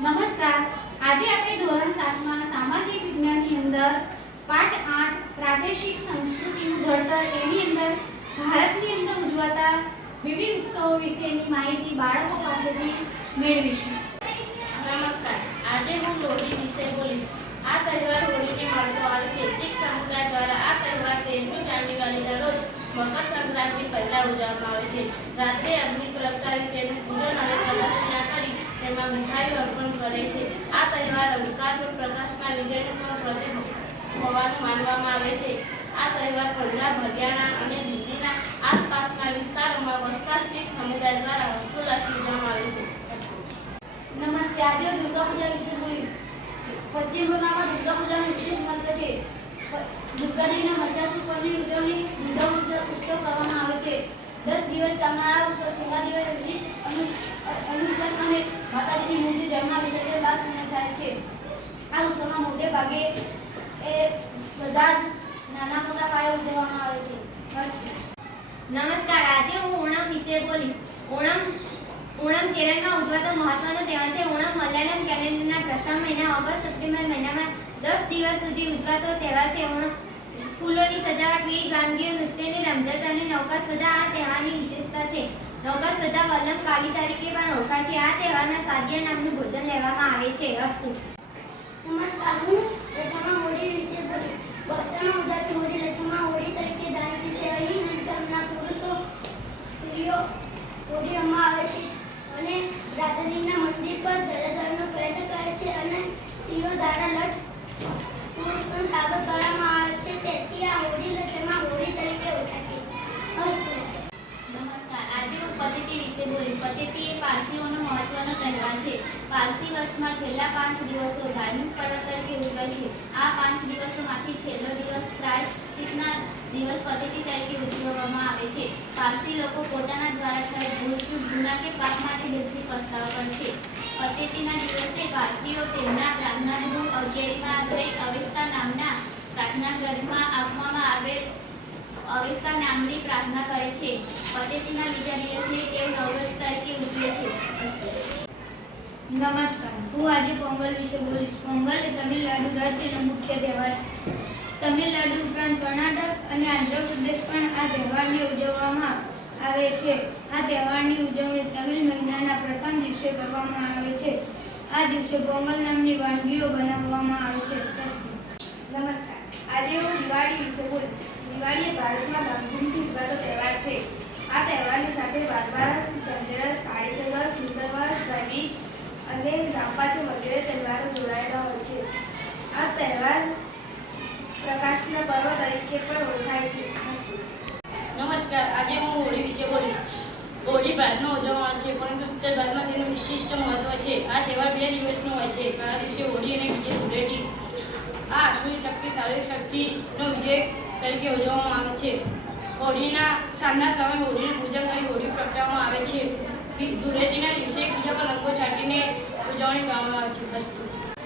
નમસ્કાર. આજે આપણે ધોરણ સાતમાં સામાજિક વિજ્ઞાનની અંદર પાઠ આઠ પ્રાદેશિક સંસ્કૃતિનું ઘડતર એની અંદર ભારતની અંદર ઉજવાતા વિવિધ ઉત્સવો વિશેની માહિતી બાળકો પાસેથી મેળવીશું. નમસ્કાર. આજે હું હોળી વિશે બોલીશ. આ તહેવાર હોળીને મળતો આવે છે. શીખ સમુદાય દ્વારા આ તહેવાર તેરમી જાન્યુઆરીના રોજ મકર સંક્રાંતિ પહેલા ઉજવવામાં આવે છે. રાત્રે અગ્નિ પ્રગટાવી તેનું પૂજન અને પ્રદક્ષિણા કરી તેમાં મીઠાઈઓ અર્પણ કરે છે. આ તહેવાર અંધકાર પર પ્રકાશના વિજયનું પ્રતિક હોવાનું માનવામાં આવે છે. આ તહેવાર પંજાબ, હરિયાણા અને દિલ્હીના આસપાસના વિસ્તારોમાં વસતા શીખ સમુદાય દ્વારા હર્ષોલ્લાસથી ઉજવવામાં આવે છે. નમસ્તે. આજે દુર્ગા પૂજા વિશે બોલીશ. પશ્ચિમ બંગાળમાં દુર્ગા પૂજાનું વિશેષ મહત્વ છે. પ- દુર્ગા દેવીના મહિષાસુર પરની ઉજવણી દુર્ગા પૂજા ઉત્સવ કરવામાં આવે છે. દસ દિવસ ચાલનારા ઉત્સવ, છેલ્લા દિવસે વિશિષ્ટ અનુષ્ઠાન અને માતાજીની મૂર્તિ જન્મા વિસર્જન બાદ પૂર્ણ થાય છે, આ ઉત્સવમાં મોટે ભાગે એ બધા નાના મોટા પાયે ઉજવવામાં આવે છે. નમસ્કાર, આજે હું ઓણમ વિશે બોલીશ. ઓણમ ઓણમ કેરળમાં ઉજવાતો મહત્વનો તહેવાર છે. ઓણમ મલયાલમ કેલેન્ડરના પ્રથમ મહિના, ઓગસ્ટ, સપ્ટેમ્બર મહિનામાં દસ દિવસ સુધી ઉજવાતો તહેવાર છે. ઓણમ ફૂલોની સજાવટ વિવિધ વાનગીઓ નૃત્યની રમઝટ અને નૌકાસ્પર્ધા આ તહેવારની વિશેષતા છે. નૌકાસ્પર્ધા વલ્લભ કાલી તરીકે પણ ઓળખાય છે. આ તહેવારમાં સાદિયા નામનું ભોજન લેવામાં આવે છે, અસ્તુ. નમસ્કાર, હું લઠ્ઠામાં મોડી વિશે બક્ષામાં ઉજાતી હોળી લઠ્ઠામાં હોળી તરીકે જાણીતી છે અહીં નંતરના પુરુષો સ્ત્રીઓ હોળી રમવા આવે છે અને રાધાજીના મંદિર પર ધજાધરનો પેન્ટ કરે છે અને સ્ત્રીઓ દ્વારા લટ પુરુષ પણ સ્વાગત કરવામાં આવે છે તેથી આ હોળી લઠ્ઠામાં હોળી તરીકે ઓળખાય છે અસ્તુ નમસ્કાર આજે હું પતેતી વિશે બોલીશ પતેતી એ પારસીઓનો મહત્વનો તહેવાર છે. પારસી વર્ષમાં છેલ્લા પાંચ દિવસો ધાર્મિક પર્વ તરીકે ઉજવાય છે. આ પાંચ દિવસોમાંથી છેલ્લો દિવસ પ્રાયશ્ચિતના દિવસ પદ્ધતિ તરીકે ઉજવવામાં આવે છે. પારસી લોકો પોતાના દ્વારા થયેલ ભૂલ ગુના કે પાપ માટે દિલથી પસ્તાવ કરે છે. પદ્ધતિના દિવસે પારસીઓ તેમના પ્રાર્થના ગૃહ અગિયારમાં અવેસ્તા નામના પ્રાર્થના ગ્રંથમાં આપવામાં આવેલ અવેસ્તા નામની પ્રાર્થના કરે છે. પતેતીના બીજા દિવસને તેઓ નવરસ તરીકે ઉજવે છે. નમસ્કાર. હું આજે પોંગલ વિશે બોલીશ. પોંગલ એ તમિલનાડુ રાજ્યનો મુખ્ય તહેવાર છે. તમિલનાડુ ઉપરાંત કર્ણાટક અને આંધ્રપ્રદેશ પણ આ તહેવારને ઉજવવામાં આવે છે. આ તહેવારની ઉજવણી તમિલ મહિનાના પ્રથમ દિવસે કરવામાં આવે છે. આ દિવસે પોંગલ નામની વાનગીઓ બનાવવામાં આવે છે. નમસ્કાર. આજે હું દિવાળી વિશે બોલીશ દિવાળી એ ભારતમાં ધામધૂમથી ઉજવાતો તહેવાર છે આ તહેવારની સાથે બારબારસ ધનતેરસ કાળી ચૌદસ સુંદરવાસ ભાઈબીજ અને રામપાચમ વગેરે તહેવારો જોડાયેલા હોય છે. આ તહેવાર પ્રકાશના પર્વ તરીકે પણ ઓળખાય છે. નમસ્કાર, આજે હું હોળી વિશે બોલીશ. હોળી ભારતમાં ઉજવવામાં છે, પરંતુ ઉત્તર ભારતમાં તેનું વિશિષ્ટ મહત્વ છે. આ તહેવાર બે દિવસનો હોય છે. પહેલા દિવસે હોળી અને બીજે ધૂળેટી. આ આસુરી શક્તિ, શારીરિક શક્તિનો વિજય તરીકે ઉજવવામાં આવે છે. હોળીના સાંજના સમયે હોળીનું પૂજન કરી હોળી પ્રગટાવવામાં આવે છે. ધૂળેટીના દિવસે એકબીજા પર રંગો છાંટીને ઉજવણી કરવામાં આવે છે વસ્તુ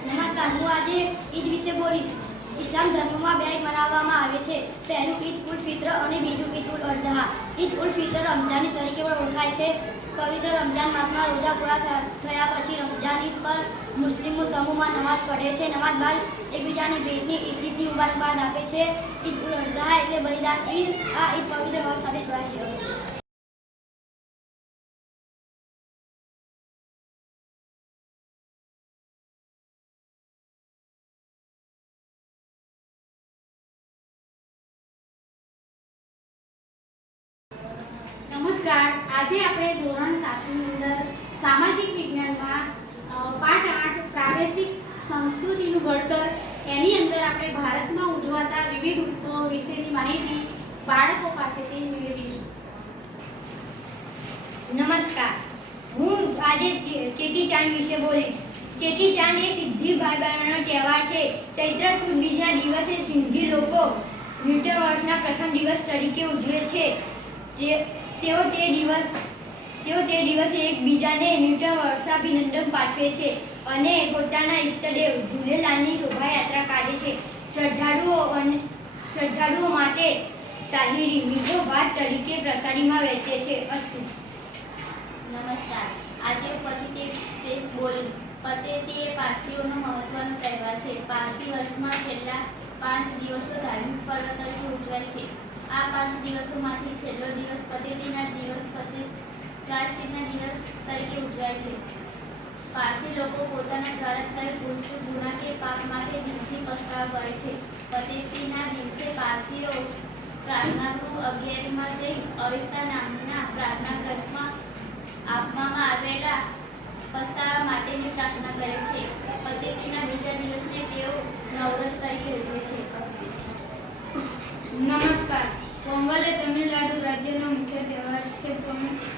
નમસ્કાર, હું આજે ઈદ વિશે બોલીશ. ઇસ્લામ ધર્મમાં બે મનાવવામાં આવે છે. પહેલું ઈદ ઉલ ફિત્ર અને બીજું ઈદ ઉલ અઝહા. ઈદ ઉલ ફિત્ર રમઝાન તરીકે પણ ઓળખાય છે. પવિત્ર રમઝાન માસમાં રોજા પૂરા થયા પછી રમઝાન ઈદ પર મુસ્લિમો સમૂહમાં નમાઝ પઢે છે. નમાઝ બાદ એકબીજાને ભેટની ઈદ ઈદની મુબારકબાદ આપે છે. ઈદ ઉલ અઝહા એટલે બલિદાન ઈદ. આ ઈદ પવિત્ર હર સાથે જોડાય છે. નમસ્કાર. આજે આપણે ધોરણ સાતની અંદર સામાજિક વિજ્ઞાનમાં પાઠ આઠ પ્રાદેશિક સંસ્કૃતિનું ઘડતર. એની અંદર આપણે ભારતમાં ઉજવાતા વિવિધ ઉત્સવો વિશેની માહિતી બાળકો પાસેથી મેળવીશું. નમસ્કાર. હું આજે ચેટી ચાંદ વિશે બોલીશ. ચેટીચાંદ એ સિદ્ધિ ભાઈ બહેનોનો તહેવાર છે. ચૈત્ર સુદ બીજના દિવસે સિંધી લોકો નૂતન વર્ષના પ્રથમ દિવસ તરીકે ઉજવે છે. જે તેઓ તે દિવસ, તેઓ તે દિવસે એકબીજાને નૂતન વર્ષાભિનંદન પાઠવે છે અને પોતાના ઈષ્ટદેવ ઝૂલેલાલની શોભાયાત્રા કાઢે છે. શ્રદ્ધાળુઓ અને શ્રદ્ધાળુઓ માટે તાહિરી મીઠો ભાત તરીકે પ્રસાદીમાં વહેંચે છે અસ્તુ નમસ્કાર. આજે પતિથી વિશે બોલીશ પતેતી એ પારસીઓનો મહત્વનો તહેવાર છે. પારસી વર્ષમાં છેલ્લા પાંચ દિવસો ધાર્મિક પર્વ તરીકે ઉજવાય છે. આ પાંચ દિવસોમાંથી છેલ્લો દિવસ પતેતીના દિવસ પતિ પ્રાચીના દિવસ તરીકે ઉજવાય છે. પારસી લોકો પોતાના દ્વારા થયેલ ભૂલચૂક ગુના કે પાપ માટે દિલથી પસ્તાવો કરે છે. પતેતીના દિવસે પારસીઓ પ્રાર્થનાનું અગિયારમાં જઈ અવિસ્તા નામના પ્રાર્થના ગ્રંથમાં આપવામાં આવેલા પસ્તાવા માટેની પ્રાર્થના કરે છે. Bye.